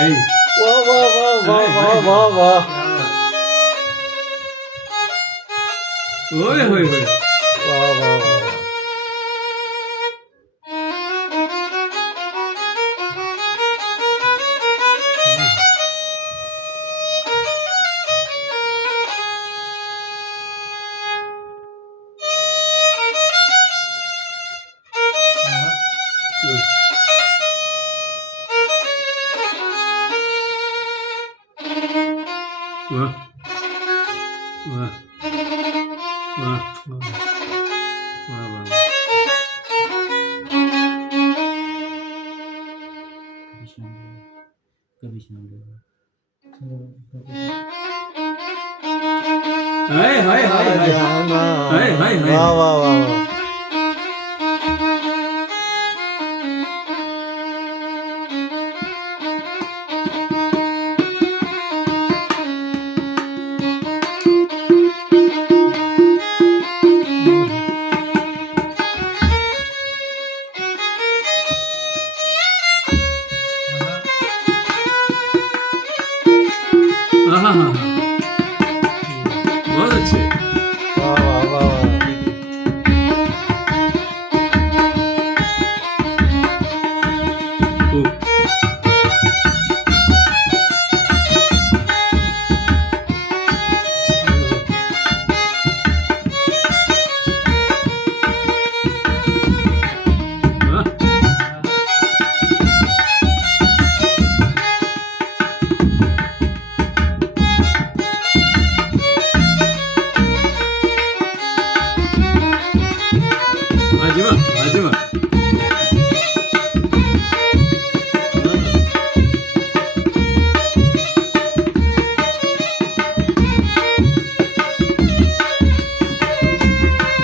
आई. वा वा वा वा वा वा वा. होय होय होय. वा वा वा. वा वा वा वा वा. हाय हाय हाय हाय. जाना. हाय, हाय, हाय. वा वा वा वा. हाँ हाँ हाँ. बहुत अच्छे. वा वा वा वा. खूप. वा. अजिबात अजिबात.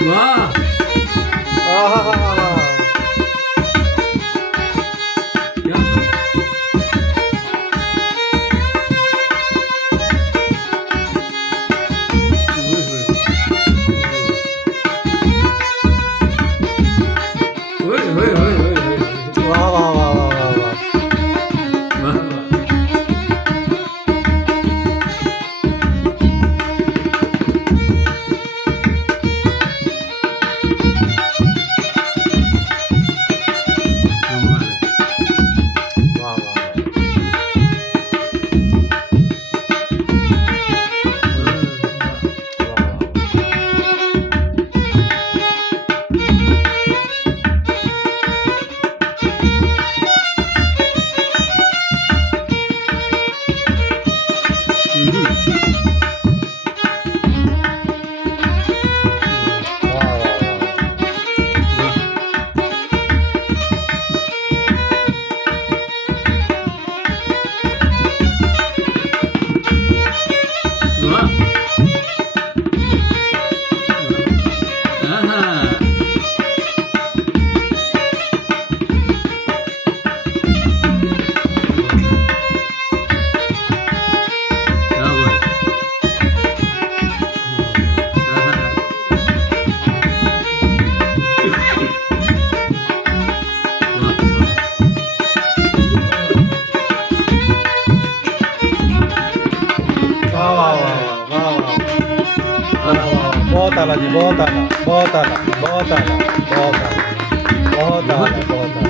वा. आहाहाहा. क्या. होय होय. होय होय होय होय होय. वा वा वा वा वा वा. वा वा. कमाल आहे. वा वा वा. वा वा. हम्म. वा वा वा. वा. वा. आहा. क्या बात. आहा. वा. वा वा वा वा वा. बहुत आला जी, बहुत आला, बहुत आला, बहुत आला, बहुत आला, बहुत आला, बहुत आला.